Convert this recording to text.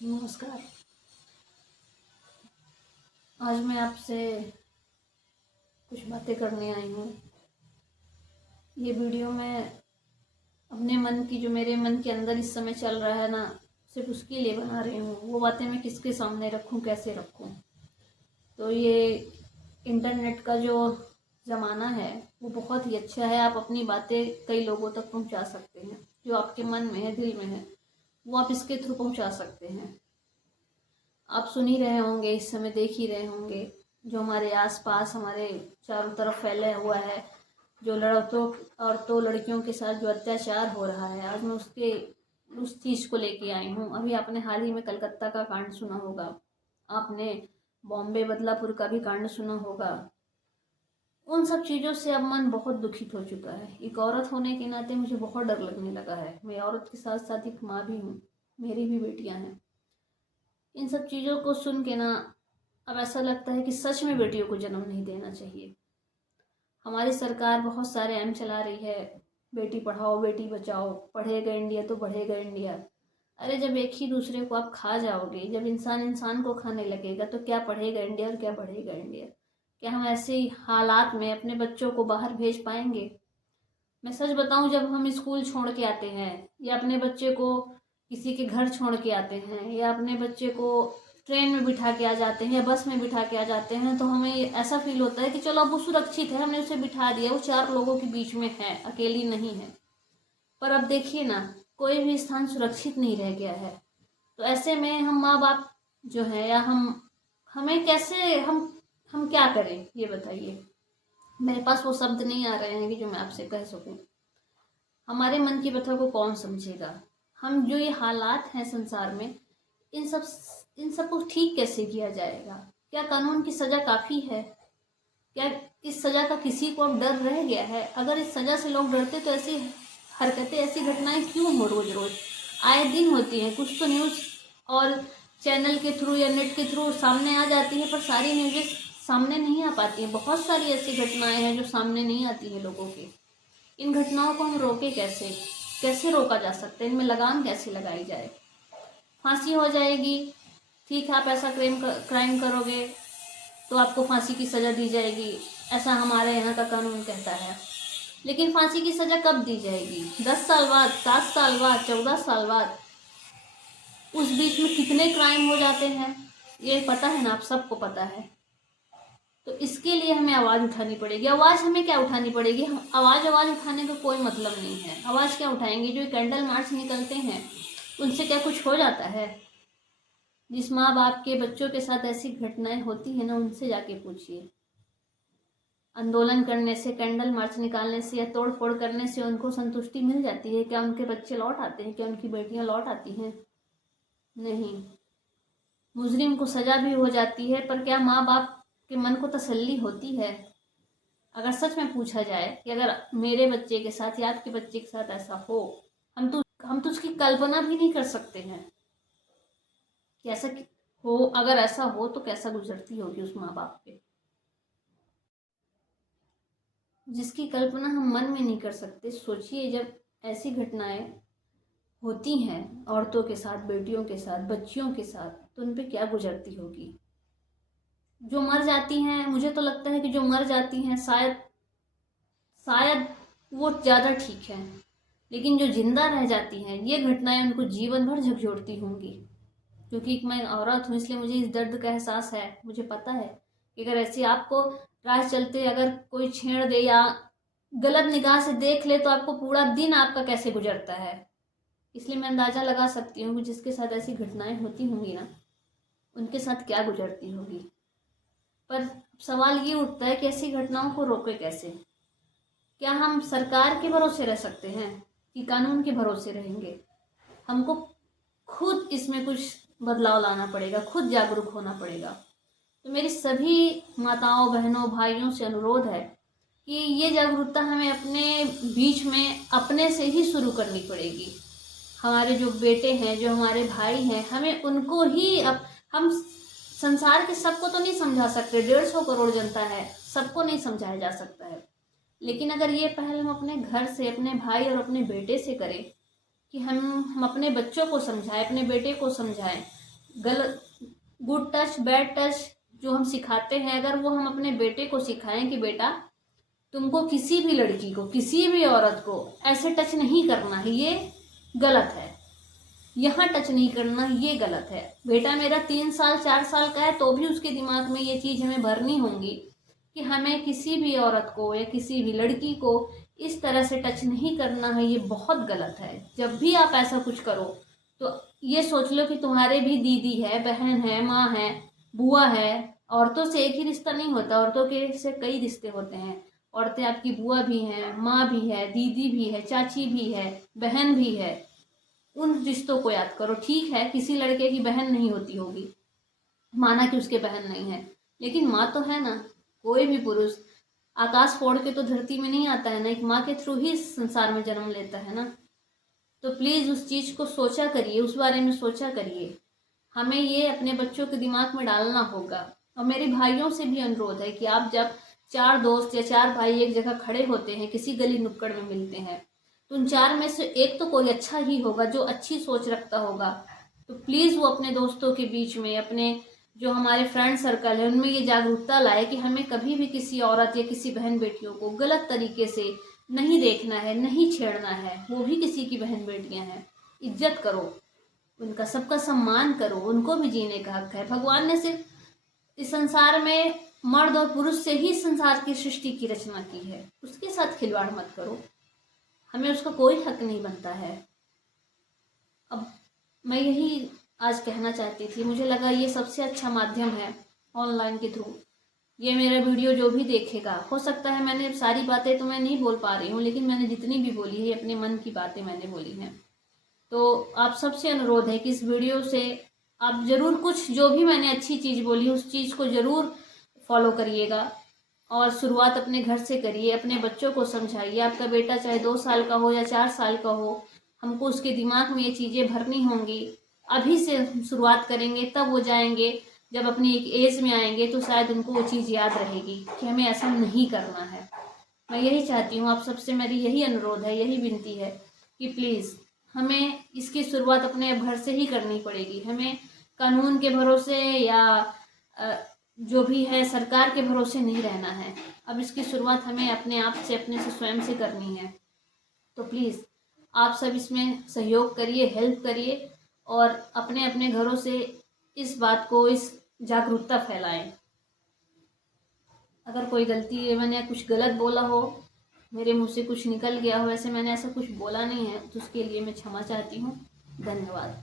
नमस्कार। आज मैं आपसे कुछ बातें करने आई हूँ। ये वीडियो मैं अपने मन की, जो मेरे मन के अंदर इस समय चल रहा है ना, सिर्फ उसके लिए बना रही हूँ। वो बातें मैं किसके सामने रखूँ, कैसे रखूँ। तो ये इंटरनेट का जो ज़माना है वो बहुत ही अच्छा है। आप अपनी बातें कई लोगों तक पहुँचा सकते हैं। जो आपके मन में है, दिल में है, वो आप इसके थ्रू पहुँचा सकते हैं। आप सुन ही रहे होंगे, इस समय देख ही रहे होंगे, जो हमारे आसपास हमारे चारों तरफ फैला हुआ है, जो औरतों लड़कियों के साथ जो अत्याचार हो रहा है। आज मैं उस चीज़ को लेके आई हूँ। अभी आपने हाल ही में कलकत्ता का कांड सुना होगा, आपने बॉम्बे बदलापुर का भी कांड सुना होगा। उन सब चीज़ों से अब मन बहुत दुखित हो चुका है। एक औरत होने के नाते मुझे बहुत डर लगने लगा है। मैं औरत के साथ साथ एक माँ भी हूँ, मेरी भी बेटियाँ हैं। इन सब चीज़ों को सुन के ना अब ऐसा लगता है कि सच में बेटियों को जन्म नहीं देना चाहिए। हमारी सरकार बहुत सारे ऐम चला रही है, बेटी पढ़ाओ बेटी बचाओ, पढ़ेगा इंडिया तो बढ़ेगा इंडिया। अरे जब एक ही दूसरे को आप खा जाओगे, जब इंसान इंसान को खाने लगेगा, तो क्या पढ़ेगा इंडिया और क्या बढ़ेगा इंडिया। क्या हम ऐसे ही हालात में अपने बच्चों को बाहर भेज पाएंगे। मैं सच बताऊं, जब हम स्कूल छोड़ के आते हैं या अपने बच्चे को किसी के घर छोड़ के आते हैं या अपने बच्चे को ट्रेन में बिठा के आ जाते हैं या बस में बिठा के आ जाते हैं, तो हमें ऐसा फील होता है कि चलो अब वो सुरक्षित है, हमने उसे बिठा दिया, वो चार लोगों के बीच में है, अकेली नहीं है। पर अब देखिए ना, कोई भी स्थान सुरक्षित नहीं रह गया है। तो ऐसे में हम माँ बाप जो है, या हमें कैसे हम क्या करें, ये बताइए। मेरे पास वो शब्द नहीं आ रहे हैं कि जो मैं आपसे कह सकूं। हमारे मन की व्यथा को कौन समझेगा। हम जो ये हालात हैं संसार में, इन सब इन सब को ठीक कैसे किया जाएगा। क्या कानून की सज़ा काफ़ी है। क्या इस सज़ा का किसी को अब डर रह गया है। अगर इस सज़ा से लोग डरते तो ऐसी हरकतें, ऐसी घटनाएं क्यों हो रोज रोज, आए दिन होती हैं। कुछ तो न्यूज़ और चैनल के थ्रू या नेट के थ्रू सामने आ जाती है, पर सारी न्यूज़ें सामने नहीं आ पाती हैं। बहुत सारी ऐसी घटनाएं हैं जो सामने नहीं आती हैं लोगों के। इन घटनाओं को हम रोके कैसे, कैसे रोका जा सकता है, इनमें लगाम कैसे लगाई जाए। फांसी हो जाएगी, ठीक है, आप ऐसा क्राइम करोगे तो आपको फांसी की सज़ा दी जाएगी, ऐसा हमारे यहाँ का कानून कहता है। लेकिन फांसी की सज़ा कब दी जाएगी? 10 साल बाद, 7 साल बाद, 14 साल बाद। उस बीच में कितने क्राइम हो जाते हैं, ये पता है ना, आप सबको पता है। तो इसके लिए हमें आवाज़ उठानी पड़ेगी। आवाज़ हमें क्या उठानी पड़ेगी, हम आवाज़ उठाने का कोई मतलब नहीं है। आवाज़ क्या उठाएंगे, जो कैंडल मार्च निकलते हैं उनसे क्या कुछ हो जाता है। जिस माँ बाप के बच्चों के साथ ऐसी घटनाएं होती है ना, उनसे जाके पूछिए। आंदोलन करने से, कैंडल मार्च निकालने से या तोड़ फोड़ करने से उनको संतुष्टि मिल जाती है क्या? उनके बच्चे लौट आते हैं क्या? उनकी बेटियां लौट आती हैं? नहीं। मुजरिम को सजा भी हो जाती है, पर क्या माँ बाप के मन को तसल्ली होती है? अगर सच में पूछा जाए कि अगर मेरे बच्चे के साथ या आपके बच्चे के साथ ऐसा हो, हम तो उसकी कल्पना भी नहीं कर सकते हैं कि ऐसा हो। अगर ऐसा हो तो कैसा गुजरती होगी उस माँ बाप पे, जिसकी कल्पना हम मन में नहीं कर सकते। सोचिए, जब ऐसी घटनाएं होती हैं औरतों के साथ, बेटियों के साथ, बच्चियों के साथ, तो उन पे क्या गुजरती होगी। जो मर जाती हैं, मुझे तो लगता है कि जो मर जाती हैं शायद शायद वो ज़्यादा ठीक है। लेकिन जो जिंदा रह जाती हैं, ये घटनाएं उनको जीवन भर झकझोरती होंगी। क्योंकि मैं औरत हूँ, इसलिए मुझे इस दर्द का एहसास है। मुझे पता है कि अगर ऐसे आपको राह चलते अगर कोई छेड़ दे या गलत निगाह से देख ले, तो आपको पूरा दिन आपका कैसे गुजरता है। इसलिए मैं अंदाज़ा लगा सकती हूँ कि जिसके साथ ऐसी घटनाएं होती होंगी ना, उनके साथ क्या गुजरती होगी। पर सवाल ये उठता है कि ऐसी घटनाओं को रोके कैसे। क्या हम सरकार के भरोसे रह सकते हैं कि कानून के भरोसे रहेंगे? हमको खुद इसमें कुछ बदलाव लाना पड़ेगा, खुद जागरूक होना पड़ेगा। तो मेरी सभी माताओं, बहनों, भाइयों से अनुरोध है कि ये जागरूकता हमें अपने बीच में अपने से ही शुरू करनी पड़ेगी। हमारे जो बेटे हैं, जो हमारे भाई हैं, हमें उनको ही हम संसार के सबको तो नहीं समझा सकते, 150 करोड़ जनता है, सबको नहीं समझाया जा सकता है। लेकिन अगर ये पहल हम अपने घर से, अपने भाई और अपने बेटे से करें कि हम अपने बच्चों को समझाएं, अपने बेटे को समझाएं, गलत गुड टच बैड टच जो हम सिखाते हैं, अगर वो हम अपने बेटे को सिखाएं कि बेटा तुमको किसी भी लड़की को, किसी भी औरत को ऐसे टच नहीं करना है, ये गलत है, यहाँ टच नहीं करना, ये गलत है। बेटा मेरा 3 साल 4 साल का है तो भी उसके दिमाग में ये चीज़ हमें भरनी होंगी कि हमें किसी भी औरत को या किसी भी लड़की को इस तरह से टच नहीं करना है, ये बहुत गलत है। जब भी आप ऐसा कुछ करो तो ये सोच लो कि तुम्हारे भी दीदी है, बहन है, माँ है, बुआ है। औरतों से एक ही रिश्ता नहीं होता, औरतों के से कई रिश्ते होते हैं। औरतें आपकी बुआ भी हैं, माँ भी है, दीदी भी है, चाची भी है, बहन भी है। उन रिश्तों को याद करो। ठीक है, किसी लड़के की बहन नहीं होती होगी, माना कि उसके बहन नहीं है, लेकिन माँ तो है ना। कोई भी पुरुष आकाश फोड़ के तो धरती में नहीं आता है ना, एक माँ के थ्रू ही इस संसार में जन्म लेता है ना। तो प्लीज़ उस चीज़ को सोचा करिए, उस बारे में सोचा करिए। हमें ये अपने बच्चों के दिमाग में डालना होगा। और मेरे भाइयों से भी अनुरोध है कि आप जब 4 दोस्त या 4 भाई एक जगह खड़े होते हैं, किसी गली नुक्कड़ में मिलते हैं, तो उन 4 में से एक तो कोई अच्छा ही होगा जो अच्छी सोच रखता होगा। तो प्लीज़ वो अपने दोस्तों के बीच में, अपने जो हमारे फ्रेंड सर्कल है उनमें ये जागरूकता लाए कि हमें कभी भी किसी औरत या किसी बहन बेटियों को गलत तरीके से नहीं देखना है, नहीं छेड़ना है। वो भी किसी की बहन बेटियां हैं, इज्जत करो उनका, सबका सम्मान करो, उनको भी जीने का हक है। भगवान ने सिर्फ इस संसार में मर्द और पुरुष से ही संसार की सृष्टि की रचना की है, उसके साथ खिलवाड़ मत करो, हमें उसका कोई हक नहीं बनता है। अब मैं यही आज कहना चाहती थी, मुझे लगा ये सबसे अच्छा माध्यम है ऑनलाइन के थ्रू। ये मेरा वीडियो जो भी देखेगा, हो सकता है मैंने सारी बातें तो मैं नहीं बोल पा रही हूँ, लेकिन मैंने जितनी भी बोली है अपने मन की बातें मैंने बोली हैं। तो आप सबसे अनुरोध है कि इस वीडियो से आप ज़रूर कुछ, जो भी मैंने अच्छी चीज़ बोली उस चीज़ को ज़रूर फॉलो करिएगा। और शुरुआत अपने घर से करिए, अपने बच्चों को समझाइए। आपका बेटा चाहे 2 साल का हो या 4 साल का हो, हमको उसके दिमाग में ये चीज़ें भरनी होंगी। अभी से शुरुआत करेंगे तब वो जाएंगे, जब अपनी एक एज में आएंगे तो शायद उनको वो चीज़ याद रहेगी कि हमें ऐसा नहीं करना है। मैं यही चाहती हूँ, आप सबसे मेरी यही अनुरोध है, यही विनती है कि प्लीज़ हमें इसकी शुरुआत अपने घर से ही करनी पड़ेगी। हमें कानून के भरोसे या जो भी है सरकार के भरोसे नहीं रहना है। अब इसकी शुरुआत हमें अपने आप से, अपने से स्वयं से करनी है। तो प्लीज़ आप सब इसमें सहयोग करिए, हेल्प करिए और अपने अपने घरों से इस बात को, इस जागरूकता फैलाएं। अगर कोई गलती मैंने कुछ गलत बोला हो, मेरे मुंह से कुछ निकल गया हो, वैसे मैंने ऐसा कुछ बोला नहीं है, तो उसके लिए मैं क्षमा चाहती हूँ। धन्यवाद।